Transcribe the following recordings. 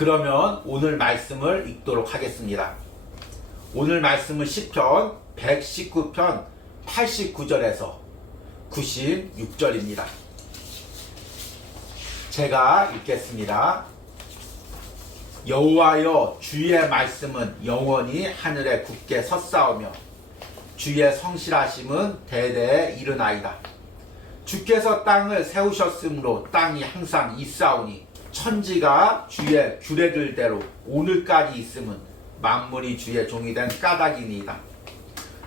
그러면 오늘 말씀을 읽도록 하겠습니다. 오늘 말씀은 시편 119편 89절에서 96절입니다. 제가 읽겠습니다. 여호와여, 주의 말씀은 영원히 하늘에 굳게 섰사오며 주의 성실하심은 대대에 이르나이다. 주께서 땅을 세우셨으므로 땅이 항상 있사오니 천지가 주의 규례들대로 오늘까지 있음은 만물이 주의 종이 된 까닭이니이다.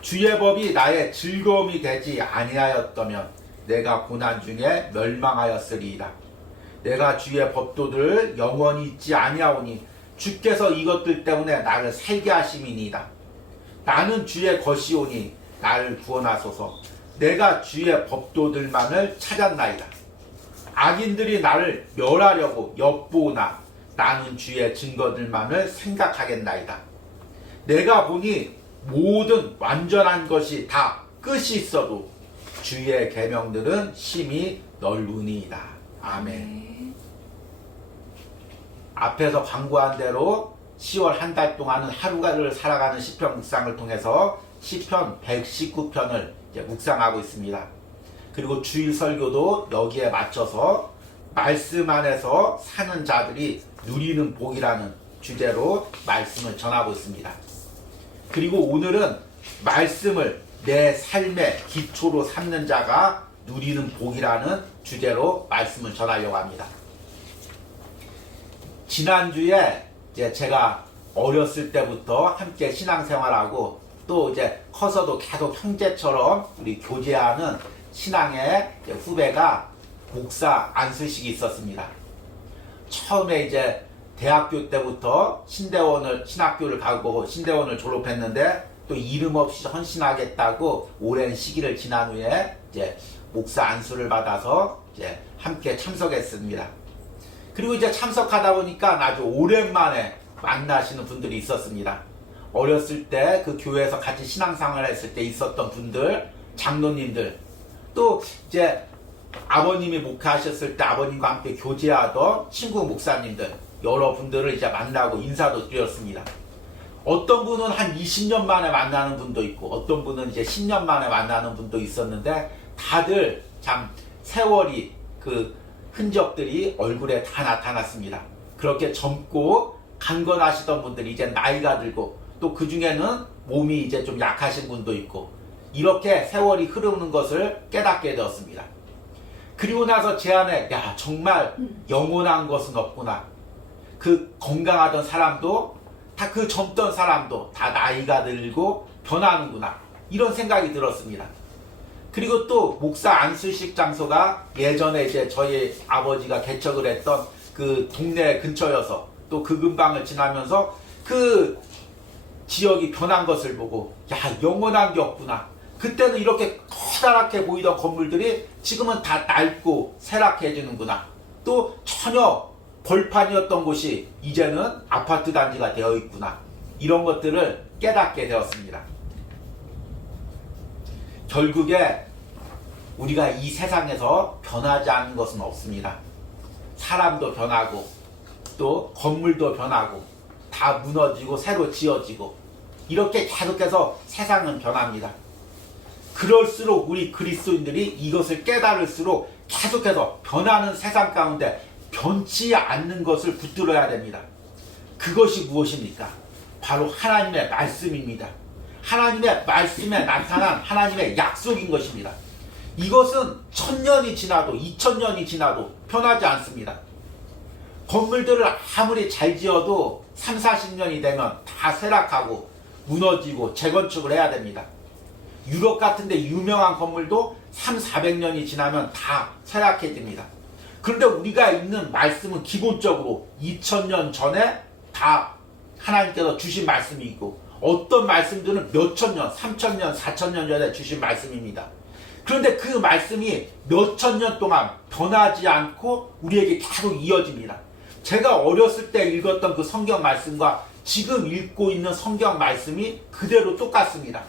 주의 법이 나의 즐거움이 되지 아니하였다면 내가 고난 중에 멸망하였으리이다. 내가 주의 법도들을 영원히 잊지 아니하오니 주께서 이것들 때문에 나를 살게 하심이니이다. 나는 주의 것이오니 나를 구원하소서. 내가 주의 법도들만을 찾았나이다. 악인들이 나를 멸하려고 엿보오나 나는 주의 증거들만을 생각하겠나이다. 내가 보니 모든 완전한 것이 다 끝이 있어도 주의 계명들은 심히 넓으니이다. 아멘. 앞에서 광고한 대로 10월 한 달 동안은 하루가를 살아가는 시편 묵상을 통해서 시편 119편을 묵상하고 있습니다. 그리고 주일 설교도 여기에 맞춰서 말씀 안에서 사는 자들이 누리는 복이라는 주제로 말씀을 전하고 있습니다. 그리고 오늘은 말씀을 내 삶의 기초로 삼는 자가 누리는 복이라는 주제로 말씀을 전하려고 합니다. 지난주에 제가 어렸을 때부터 함께 신앙생활하고 또 이제 커서도 계속 형제처럼 우리 교제하는 신앙의 후배가 목사 안수식이 있었습니다. 처음에 이제 대학교 때부터 신학교를 가고 신대원을 졸업했는데 또 이름 없이 헌신하겠다고 오랜 시기를 지난 후에 이제 목사 안수를 받아서 이제 함께 참석했습니다. 그리고 이제 참석하다 보니까 아주 오랜만에 만나시는 분들이 있었습니다. 어렸을 때 그 교회에서 같이 신앙생활을 했을 때 있었던 분들, 장로님들, 또 이제 아버님이 목회하셨을 때 아버님과 함께 교제하던 친구 목사님들, 여러 분들을 이제 만나고 인사도 드렸습니다. 어떤 분은 한 20년 만에 만나는 분도 있고 어떤 분은 이제 10년 만에 만나는 분도 있었는데 다들 참 세월이 그 흔적들이 얼굴에 다 나타났습니다. 그렇게 젊고 강건하시던 분들이 이제 나이가 들고 또 그 중에는 몸이 이제 좀 약하신 분도 있고 이렇게 세월이 흐르는 것을 깨닫게 되었습니다. 그리고 나서 제 안에 정말 영원한 것은 없구나. 그 건강하던 사람도 다 그 젊던 사람도 다 나이가 들고 변하는구나. 이런 생각이 들었습니다. 그리고 또 목사 안수식 장소가 예전에 이제 저희 아버지가 개척을 했던 그 동네 근처여서 또 그 근방을 지나면서 그 지역이 변한 것을 보고 영원한 게 없구나. 그때는 이렇게 커다랗게 보이던 건물들이 지금은 다 낡고 쇠락해지는구나. 또 전혀 벌판이었던 곳이 이제는 아파트 단지가 되어 있구나. 이런 것들을 깨닫게 되었습니다. 결국에 우리가 이 세상에서 변하지 않는 것은 없습니다. 사람도 변하고 또 건물도 변하고 다 무너지고 새로 지어지고 이렇게 계속해서 세상은 변합니다. 그럴수록 우리 그리스도인들이 이것을 깨달을수록 계속해서 변하는 세상 가운데 변치 않는 것을 붙들어야 됩니다. 그것이 무엇입니까? 바로 하나님의 말씀입니다. 하나님의 말씀에 나타난 하나님의 약속인 것입니다. 이것은 1000년이 지나도 2000년이 지나도 변하지 않습니다. 건물들을 아무리 잘 지어도 3, 40년이 되면 다 쇠락하고 무너지고 재건축을 해야 됩니다. 유럽 같은 데 유명한 건물도 3, 400년이 지나면 다 쇠락해집니다. 그런데 우리가 읽는 말씀은 기본적으로 2000년 전에 다 하나님께서 주신 말씀이 있고 어떤 말씀들은 몇천 년, 3000년, 4000년 전에 주신 말씀입니다. 그런데 그 말씀이 몇천 년 동안 변하지 않고 우리에게 계속 이어집니다. 제가 어렸을 때 읽었던 그 성경 말씀과 지금 읽고 있는 성경 말씀이 그대로 똑같습니다.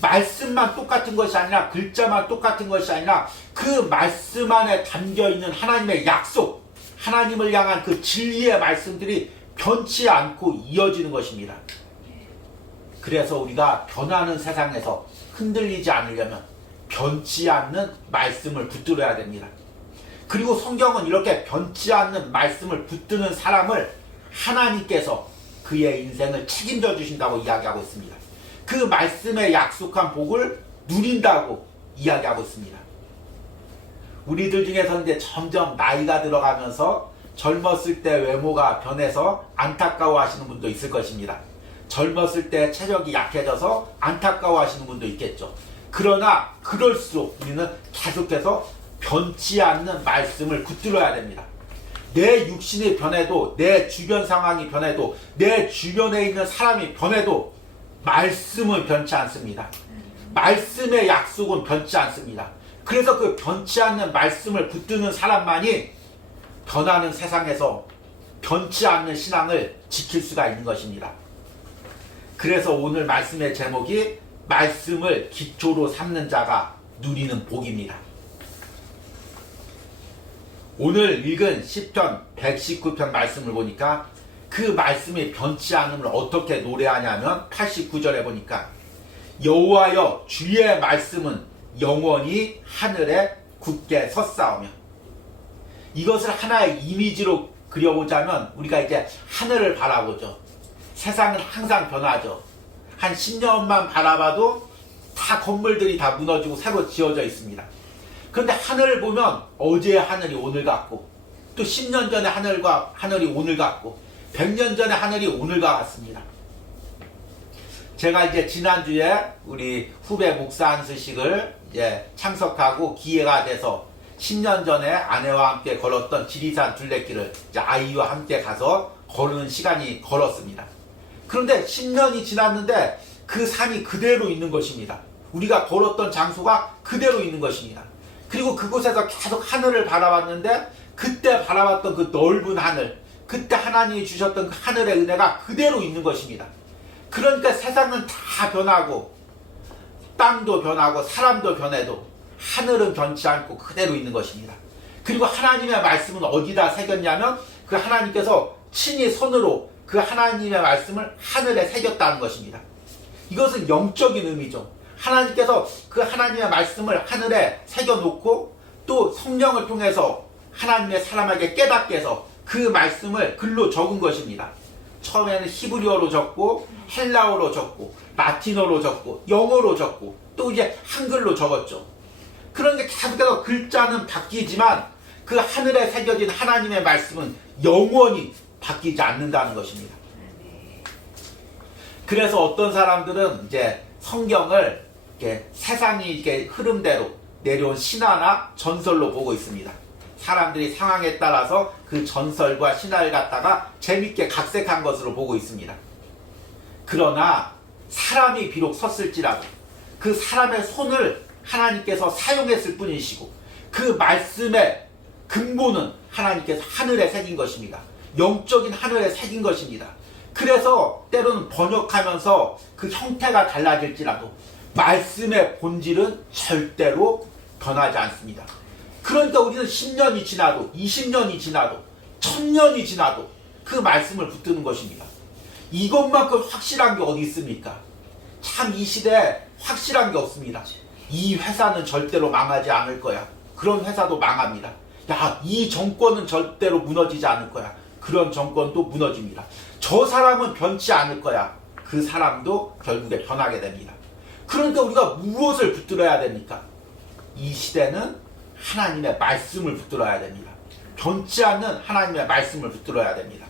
말씀만 똑같은 것이 아니라 글자만 똑같은 것이 아니라 그 말씀 안에 담겨있는 하나님의 약속, 하나님을 향한 그 진리의 말씀들이 변치 않고 이어지는 것입니다. 그래서 우리가 변하는 세상에서 흔들리지 않으려면 변치 않는 말씀을 붙들어야 됩니다. 그리고 성경은 이렇게 변치 않는 말씀을 붙드는 사람을 하나님께서 그의 인생을 책임져 주신다고 이야기하고 있습니다. 그 말씀에 약속한 복을 누린다고 이야기하고 있습니다. 우리들 중에서 이제 점점 나이가 들어가면서 젊었을 때 외모가 변해서 안타까워 하시는 분도 있을 것입니다. 젊었을 때 체력이 약해져서 안타까워 하시는 분도 있겠죠. 그러나 그럴수록 우리는 계속해서 변치 않는 말씀을 붙들어야 됩니다. 내 육신이 변해도, 내 주변 상황이 변해도, 내 주변에 있는 사람이 변해도 말씀은 변치 않습니다. 말씀의 약속은 변치 않습니다. 그래서 그 변치 않는 말씀을 붙드는 사람만이 변하는 세상에서 변치 않는 신앙을 지킬 수가 있는 것입니다. 그래서 오늘 말씀의 제목이 말씀을 기초로 삼는 자가 누리는 복입니다. 오늘 읽은 시편 119편 말씀을 보니까 그 말씀이 변치 않음을 어떻게 노래하냐면 89절에 보니까 여호와여 주의 말씀은 영원히 하늘에 굳게 섰사오며, 이것을 하나의 이미지로 그려보자면 우리가 이제 하늘을 바라보죠. 세상은 항상 변하죠. 한 10년만 바라봐도 다 건물들이 다 무너지고 새로 지어져 있습니다. 그런데 하늘을 보면 어제의 하늘이 오늘 같고, 또 10년 전의 하늘이 오늘 같고, 100년 전의 하늘이 오늘과 같습니다. 제가 이제 지난주에 우리 후배 목사 안수식을 이제 참석하고 기회가 돼서 10년 전에 아내와 함께 걸었던 지리산 둘레길을 이제 아이와 함께 가서 걸은 시간이 걸었습니다. 그런데 10년이 지났는데 그 산이 그대로 있는 것입니다. 우리가 걸었던 장소가 그대로 있는 것입니다. 그리고 그곳에서 계속 하늘을 바라봤는데 그때 바라봤던 그 넓은 하늘, 그때 하나님이 주셨던 그 하늘의 은혜가 그대로 있는 것입니다. 그러니까 세상은 다 변하고 땅도 변하고 사람도 변해도 하늘은 변치 않고 그대로 있는 것입니다. 그리고 하나님의 말씀은 어디다 새겼냐면 그 하나님께서 친히 손으로 그 하나님의 말씀을 하늘에 새겼다는 것입니다. 이것은 영적인 의미죠. 하나님께서 그 하나님의 말씀을 하늘에 새겨놓고 또 성령을 통해서 하나님의 사람에게 깨닫게 해서 그 말씀을 글로 적은 것입니다. 처음에는 히브리어로 적고 헬라어로 적고 라틴어로 적고 영어로 적고 또 이제 한글로 적었죠. 그러니까 계속해서 글자는 바뀌지만 그 하늘에 새겨진 하나님의 말씀은 영원히 바뀌지 않는다는 것입니다. 그래서 어떤 사람들은 이제 성경을 이렇게 세상이 이렇게 흐름대로 내려온 신화나 전설로 보고 있습니다. 사람들이 상황에 따라서 그 전설과 신화를 갖다가 재밌게 각색한 것으로 보고 있습니다. 그러나 사람이 비록 섰을지라도 그 사람의 손을 하나님께서 사용했을 뿐이시고 그 말씀의 근본은 하나님께서 하늘에 새긴 것입니다. 영적인 하늘에 새긴 것입니다. 그래서 때로는 번역하면서 그 형태가 달라질지라도 말씀의 본질은 절대로 변하지 않습니다. 그러니까 우리는 10년이 지나도 20년이 지나도 1000년이 지나도 그 말씀을 붙드는 것입니다. 이것만큼 확실한 게 어디 있습니까? 참 이 시대에 확실한 게 없습니다. 이 회사는 절대로 망하지 않을 거야. 그런 회사도 망합니다. 야, 이 정권은 절대로 무너지지 않을 거야. 그런 정권도 무너집니다. 저 사람은 변치 않을 거야. 그 사람도 결국에 변하게 됩니다. 그러니까 우리가 무엇을 붙들어야 됩니까? 이 시대는 하나님의 말씀을 붙들어야 됩니다. 변치 않는 하나님의 말씀을 붙들어야 됩니다.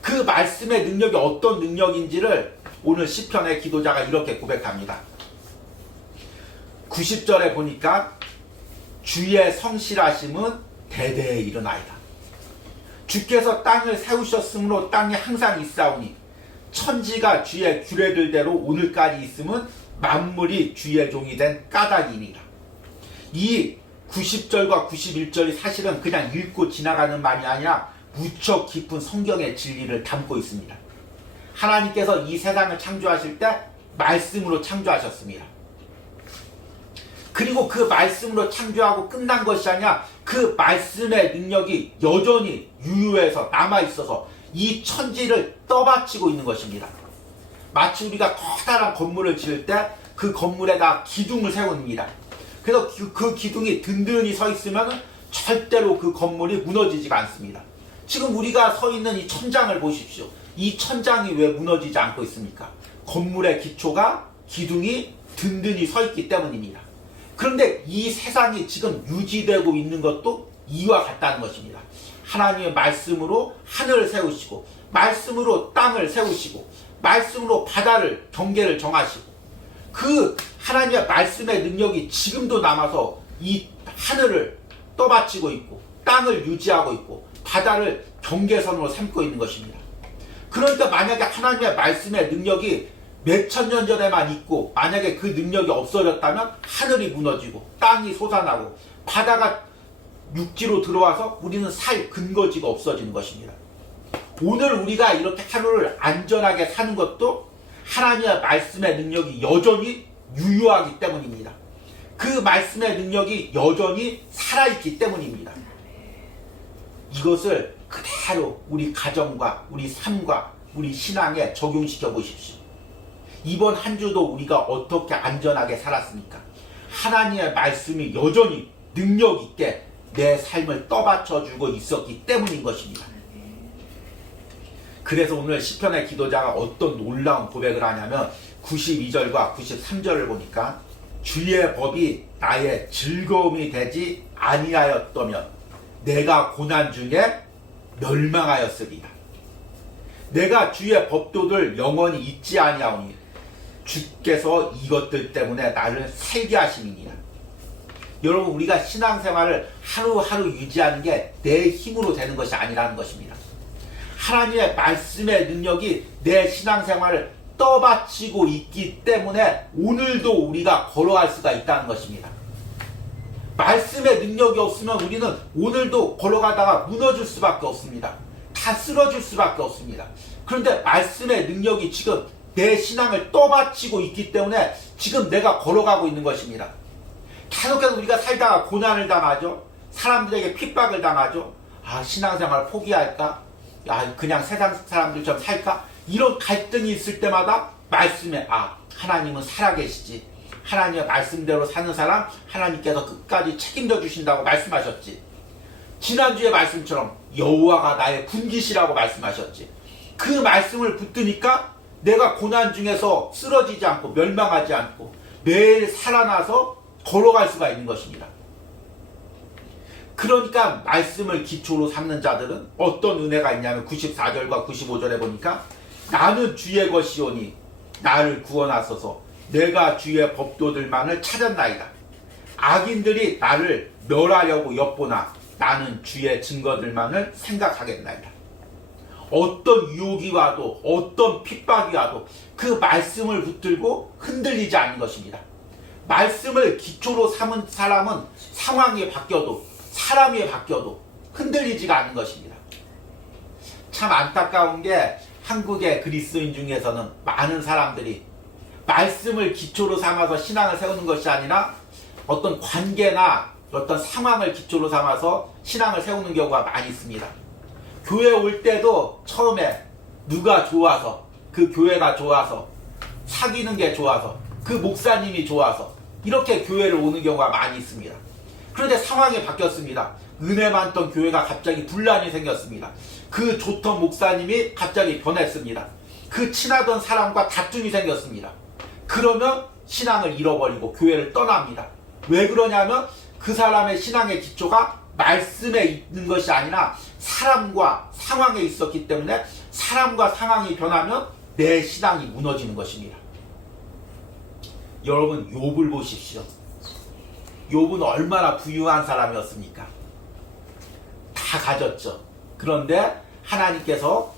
그 말씀의 능력이 어떤 능력인지를 오늘 시편의 기도자가 이렇게 고백합니다. 90절에 보니까 주의 성실하심은 대대에 이르나이다. 주께서 땅을 세우셨으므로 땅이 항상 있사오니 천지가 주의 규례들대로 오늘까지 있음은 만물이 주의 종이 된 까닭이니라. 이 90절과 91절이 사실은 그냥 읽고 지나가는 말이 아니라 무척 깊은 성경의 진리를 담고 있습니다. 하나님께서 이 세상을 창조하실 때 말씀으로 창조하셨습니다. 그리고 그 말씀으로 창조하고 끝난 것이 아니라 그 말씀의 능력이 여전히 유효해서 남아있어서 이 천지를 떠받치고 있는 것입니다. 마치 우리가 커다란 건물을 지을 때 그 건물에다 기둥을 세웁니다. 그래서 그 기둥이 든든히 서 있으면 절대로 그 건물이 무너지지가 않습니다. 지금 우리가 서 있는 이 천장을 보십시오. 이 천장이 왜 무너지지 않고 있습니까? 건물의 기초가 기둥이 든든히 서 있기 때문입니다. 그런데 이 세상이 지금 유지되고 있는 것도 이와 같다는 것입니다. 하나님의 말씀으로 하늘을 세우시고 말씀으로 땅을 세우시고 말씀으로 바다를 경계를 정하시고 그 하나님의 말씀의 능력이 지금도 남아서 이 하늘을 떠받치고 있고 땅을 유지하고 있고 바다를 경계선으로 삼고 있는 것입니다. 그러니까 만약에 하나님의 말씀의 능력이 몇천 년 전에만 있고 만약에 그 능력이 없어졌다면 하늘이 무너지고 땅이 솟아나고 바다가 육지로 들어와서 우리는 살 근거지가 없어지는 것입니다. 오늘 우리가 이렇게 하루를 안전하게 사는 것도 하나님의 말씀의 능력이 여전히 유효하기 때문입니다. 그 말씀의 능력이 여전히 살아있기 때문입니다. 이것을 그대로 우리 가정과 우리 삶과 우리 신앙에 적용시켜 보십시오. 이번 한 주도 우리가 어떻게 안전하게 살았습니까? 하나님의 말씀이 여전히 능력 있게 내 삶을 떠받쳐주고 있었기 때문인 것입니다. 그래서 오늘 시편의 기도자가 어떤 놀라운 고백을 하냐면 92절과 93절을 보니까 주의 법이 나의 즐거움이 되지 아니하였더면 내가 고난 중에 멸망하였으리라. 내가 주의 법도를 영원히 잊지 아니하오니 주께서 이것들 때문에 나를 살게 하심이니라. 여러분, 우리가 신앙생활을 하루하루 유지하는 게 내 힘으로 되는 것이 아니라는 것입니다. 하나님의 말씀의 능력이 내 신앙생활을 떠받치고 있기 때문에 오늘도 우리가 걸어갈 수가 있다는 것입니다. 말씀의 능력이 없으면 우리는 오늘도 걸어가다가 무너질 수밖에 없습니다. 다 쓰러질 수밖에 없습니다. 그런데 말씀의 능력이 지금 내 신앙을 떠받치고 있기 때문에 지금 내가 걸어가고 있는 것입니다. 계속해서 우리가 살다가 고난을 당하죠. 사람들에게 핍박을 당하죠. 아, 신앙생활 포기할까? 야, 그냥 세상 사람들처럼 살까? 이런 갈등이 있을 때마다 말씀에 하나님은 살아계시지. 하나님의 말씀대로 사는 사람 하나님께서 끝까지 책임져 주신다고 말씀하셨지. 지난주의 말씀처럼 여호와가 나의 분깃이라고 말씀하셨지. 그 말씀을 붙드니까 내가 고난 중에서 쓰러지지 않고 멸망하지 않고 매일 살아나서 걸어갈 수가 있는 것입니다. 그러니까 말씀을 기초로 삼는 자들은 어떤 은혜가 있냐면 94절과 95절에 보니까 나는 주의 것이오니 나를 구원하소서 내가 주의 법도들만을 찾았나이다. 악인들이 나를 멸하려고 엿보나 나는 주의 증거들만을 생각하겠나이다. 어떤 유혹이 와도 어떤 핍박이 와도 그 말씀을 붙들고 흔들리지 않는 것입니다. 말씀을 기초로 삼은 사람은 상황이 바뀌어도 사람이 바뀌어도 흔들리지가 않는 것입니다. 참 안타까운 게 한국의 그리스도인 중에서는 많은 사람들이 말씀을 기초로 삼아서 신앙을 세우는 것이 아니라 어떤 관계나 어떤 상황을 기초로 삼아서 신앙을 세우는 경우가 많이 있습니다. 교회 올 때도 처음에 누가 좋아서, 그 교회가 좋아서, 사귀는 게 좋아서, 그 목사님이 좋아서 이렇게 교회를 오는 경우가 많이 있습니다. 그런데 상황이 바뀌었습니다. 은혜 많던 교회가 갑자기 분란이 생겼습니다. 그 좋던 목사님이 갑자기 변했습니다. 그 친하던 사람과 다툼이 생겼습니다. 그러면 신앙을 잃어버리고 교회를 떠납니다. 왜 그러냐면 그 사람의 신앙의 기초가 말씀에 있는 것이 아니라 사람과 상황에 있었기 때문에 사람과 상황이 변하면 내 신앙이 무너지는 것입니다. 여러분, 욥을 보십시오. 욥은 얼마나 부유한 사람이었습니까? 다 가졌죠. 그런데 하나님께서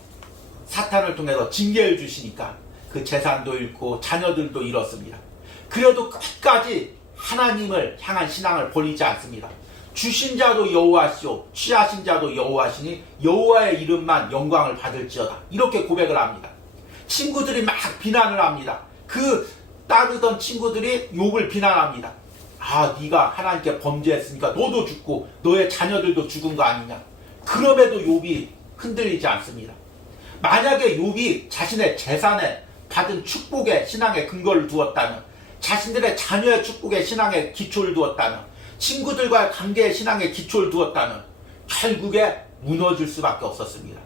사탄을 통해서 징계를 주시니까 그 재산도 잃고 자녀들도 잃었습니다. 그래도 끝까지 하나님을 향한 신앙을 버리지 않습니다. 주신 자도 여호와시오 취하신 자도 여호와시니 여호와의 이름만 영광을 받을지어다. 이렇게 고백을 합니다. 친구들이 막 비난을 합니다. 그 따르던 친구들이 욥을 비난합니다. 네가 하나님께 범죄했으니까 너도 죽고 너의 자녀들도 죽은 거 아니냐. 그럼에도 욥이 흔들리지 않습니다. 만약에 욥이 자신의 재산에 받은 축복에 신앙의 근거를 두었다면, 자신들의 자녀의 축복에 신앙의 기초를 두었다면, 친구들과의 관계에 신앙의 기초를 두었다면 결국에 무너질 수밖에 없었습니다.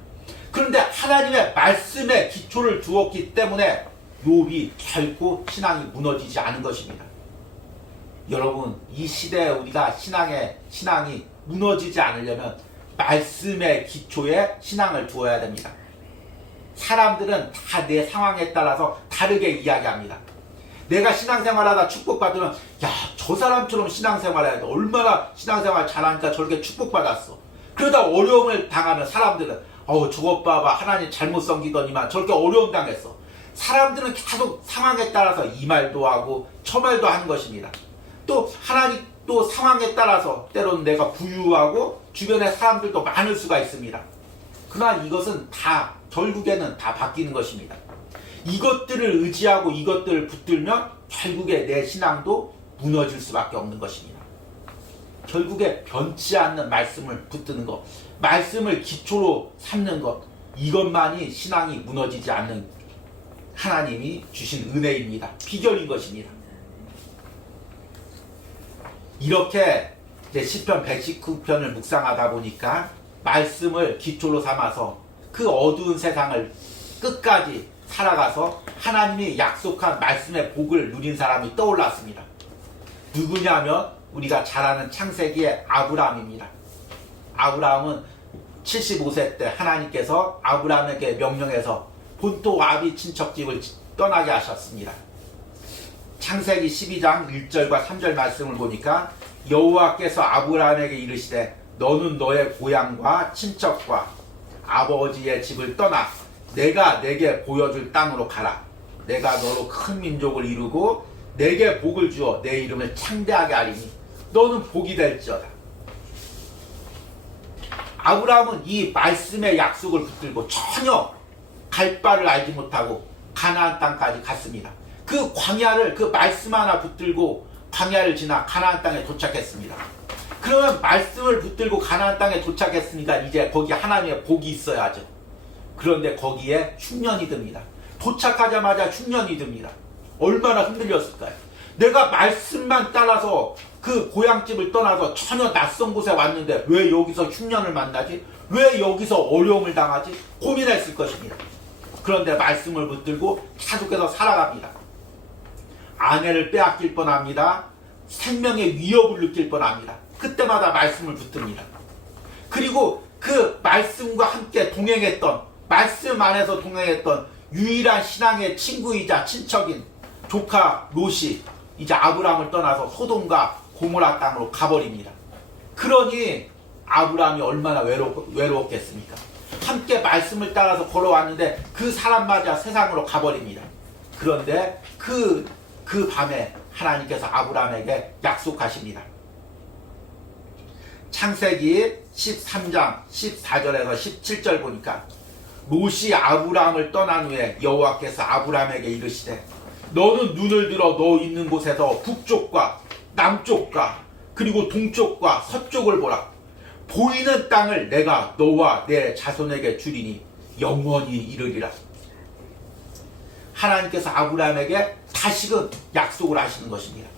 그런데 하나님의 말씀에 기초를 두었기 때문에 욥이 결코 신앙이 무너지지 않은 것입니다. 여러분, 이 시대에 우리가 신앙이 무너지지 않으려면 말씀의 기초에 신앙을 두어야 됩니다. 사람들은 다 내 상황에 따라서 다르게 이야기합니다. 내가 신앙생활하다 축복받으면, 야, 저 사람처럼 신앙생활해야 돼. 얼마나 신앙생활 잘하니까 저렇게 축복받았어. 그러다 어려움을 당하면 사람들은, 저것 봐봐, 하나님 잘못 섬기더니만 저렇게 어려움 당했어. 사람들은 계속 상황에 따라서 이 말도 하고 저 말도 하는 것입니다. 또 하나님 또 상황에 따라서 때로는 내가 부유하고 주변에 사람들도 많을 수가 있습니다. 그러나 이것은 다 결국에는 다 바뀌는 것입니다. 이것들을 의지하고 이것들을 붙들면 결국에 내 신앙도 무너질 수밖에 없는 것입니다. 결국에 변치 않는 말씀을 붙드는 것, 말씀을 기초로 삼는 것, 이것만이 신앙이 무너지지 않는 하나님이 주신 은혜입니다. 비결인 것입니다. 이렇게 이제 시편 119편을 묵상하다 보니까 말씀을 기초로 삼아서 그 어두운 세상을 끝까지 살아가서 하나님이 약속한 말씀의 복을 누린 사람이 떠올랐습니다. 누구냐면 우리가 잘 아는 창세기의 아브라함입니다. 아브라함은 75세 때 하나님께서 아브라함에게 명령해서 본토 아비 친척집을 떠나게 하셨습니다. 창세기 12장 1절과 3절 말씀을 보니까 여호와께서 아브라함에게 이르시되 너는 너의 고향과 친척과 아버지의 집을 떠나 내가 내게 보여줄 땅으로 가라. 내가 너로 큰 민족을 이루고 내게 복을 주어 내 이름을 창대하게 하리니 너는 복이 될지어다. 아브라함은 이 말씀의 약속을 붙들고 전혀 갈 바를 알지 못하고 가나안 땅까지 갔습니다. 그 광야를, 그 말씀 하나 붙들고 광야를 지나 가나안 땅에 도착했습니다. 그러면 말씀을 붙들고 가나안 땅에 도착했으니까 이제 거기 하나님의 복이 있어야죠. 그런데 거기에 흉년이 듭니다. 도착하자마자 흉년이 듭니다. 얼마나 흔들렸을까요? 내가 말씀만 따라서 그 고향집을 떠나서 전혀 낯선 곳에 왔는데 왜 여기서 흉년을 만나지? 왜 여기서 어려움을 당하지? 고민했을 것입니다. 그런데 말씀을 붙들고 계속해서 살아갑니다. 아내를 빼앗길 뻔합니다. 생명의 위협을 느낄 뻔합니다. 그때마다 말씀을 붙듭니다. 그리고 그 말씀과 함께 동행했던, 말씀 안에서 동행했던 유일한 신앙의 친구이자 친척인 조카 롯이 이제 아브라함을 떠나서 소돔과 고모라 땅으로 가버립니다. 그러니 아브라함이 얼마나 외로웠겠습니까? 함께 말씀을 따라서 걸어왔는데 그 사람마저 세상으로 가버립니다. 그런데 그 밤에 하나님께서 아브라함에게 약속하십니다. 창세기 13장 14절에서 17절 보니까 롯이 아브라함을 떠난 후에 여호와께서 아브라함에게 이르시되 너는 눈을 들어 너 있는 곳에서 북쪽과 남쪽과 그리고 동쪽과 서쪽을 보라. 보이는 땅을 내가 너와 내 자손에게 주리니 영원히 이르리라. 하나님께서 아브라함에게 다시금 약속을 하시는 것입니다.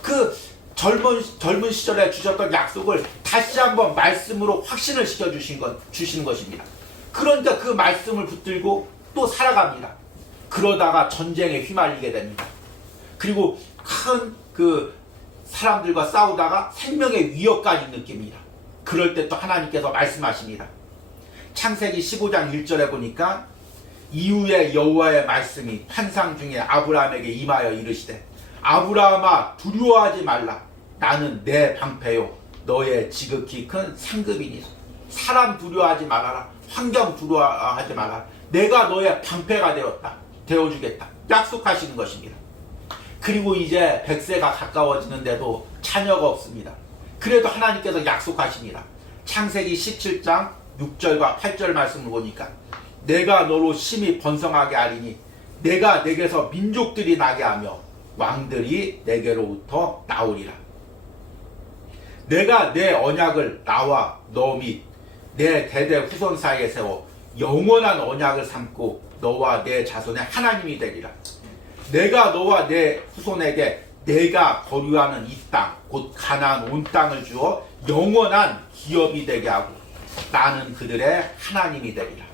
그 젊은 시절에 주셨던 약속을 다시 한번 말씀으로 확신을 주시는 것입니다. 그러니까 그 말씀을 붙들고 또 살아갑니다. 그러다가 전쟁에 휘말리게 됩니다. 그리고 큰 사람들과 싸우다가 생명의 위협까지 느낍니다. 그럴 때 또 하나님께서 말씀하십니다. 창세기 15장 1절에 보니까 이후에 여호와의 말씀이 환상 중에 아브라함에게 임하여 이르시되 아브라함아 두려워하지 말라. 나는 내 방패요 너의 지극히 큰 상급이니라. 사람 두려워하지 말아라. 환경 두려워하지 말아라. 내가 너의 방패가 되어주겠다. 약속하시는 것입니다. 그리고 이제 100세가 가까워지는데도 자녀가 없습니다. 그래도 하나님께서 약속하십니다. 창세기 17장 6절과 8절 말씀을 보니까 내가 너로 심히 번성하게 하리니 내가 내게서 민족들이 나게 하며 왕들이 내게로부터 나오리라. 내가 내 언약을 나와 너 및 내 대대 후손 사이에 세워 영원한 언약을 삼고 너와 내 자손의 하나님이 되리라. 내가 너와 내 후손에게 내가 거류하는 이 땅, 곧 가나안 온 땅을 주어 영원한 기업이 되게 하고 나는 그들의 하나님이 되리라.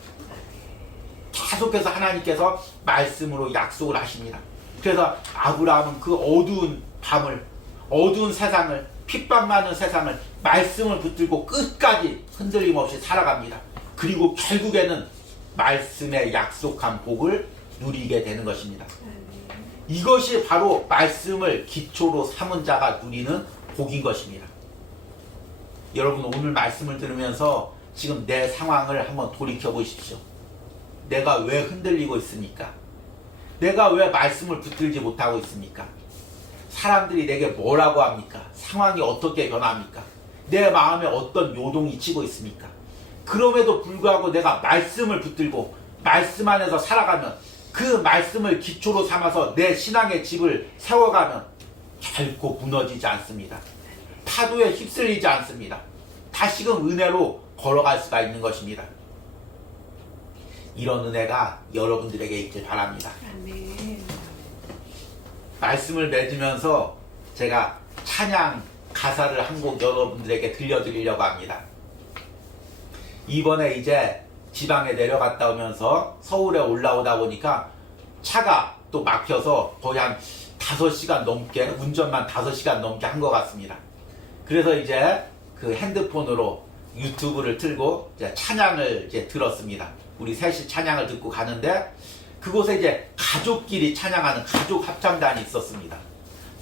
계속해서 하나님께서 말씀으로 약속을 하십니다. 그래서 아브라함은 그 어두운 밤을, 어두운 세상을, 핍박 많은 세상을 말씀을 붙들고 끝까지 흔들림 없이 살아갑니다. 그리고 결국에는 말씀에 약속한 복을 누리게 되는 것입니다. 이것이 바로 말씀을 기초로 삼은 자가 누리는 복인 것입니다. 여러분, 오늘 말씀을 들으면서 지금 내 상황을 한번 돌이켜 보십시오. 내가 왜 흔들리고 있습니까? 내가 왜 말씀을 붙들지 못하고 있습니까? 사람들이 내게 뭐라고 합니까? 상황이 어떻게 변합니까? 내 마음에 어떤 요동이 치고 있습니까? 그럼에도 불구하고 내가 말씀을 붙들고 말씀 안에서 살아가면, 그 말씀을 기초로 삼아서 내 신앙의 집을 세워가면 결코 무너지지 않습니다. 파도에 휩쓸리지 않습니다. 다시금 은혜로 걸어갈 수가 있는 것입니다. 이런 은혜가 여러분들에게 있길 바랍니다. 아멘. 말씀을 맺으면서 제가 찬양 가사를 한 곡 여러분들에게 들려드리려고 합니다. 이번에 이제 지방에 내려갔다 오면서 서울에 올라오다 보니까 차가 또 막혀서 거의 한 5시간 넘게, 운전만 5시간 넘게 한 것 같습니다. 그래서 이제 그 핸드폰으로 유튜브를 틀고 이제 찬양을 이제 들었습니다. 우리 셋이 찬양을 듣고 가는데 그곳에 이제 가족끼리 찬양하는 가족 합창단이 있었습니다.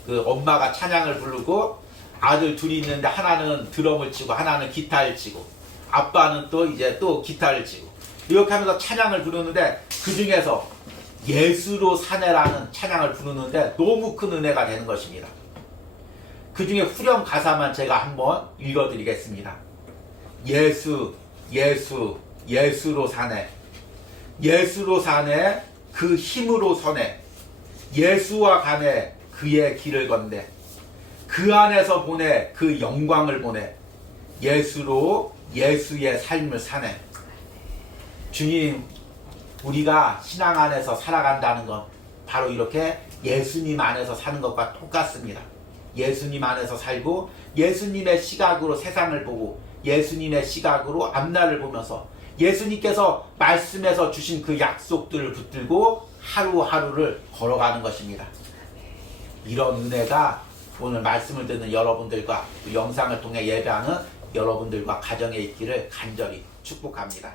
그 엄마가 찬양을 부르고 아들 둘이 있는데 하나는 드럼을 치고 하나는 기타를 치고 아빠는 또 이제 또 기타를 치고 이렇게 하면서 찬양을 부르는데 그 중에서 예수로 사네라는 찬양을 부르는데 너무 큰 은혜가 되는 것입니다. 그 중에 후렴 가사만 제가 한번 읽어드리겠습니다. 예수, 예수, 예수로 사네. 예수로 사네. 그 힘으로 서네. 예수와 가네. 그의 길을 건네. 그 안에서 보내. 그 영광을 보내. 예수로 예수의 삶을 사네. 주님, 우리가 신앙 안에서 살아간다는 건 바로 이렇게 예수님 안에서 사는 것과 똑같습니다. 예수님 안에서 살고 예수님의 시각으로 세상을 보고 예수님의 시각으로 앞날을 보면서 예수님께서 말씀에서 주신 그 약속들을 붙들고 하루하루를 걸어가는 것입니다. 이런 은혜가 오늘 말씀을 듣는 여러분들과 영상을 통해 예배하는 여러분들과 가정에 있기를 간절히 축복합니다.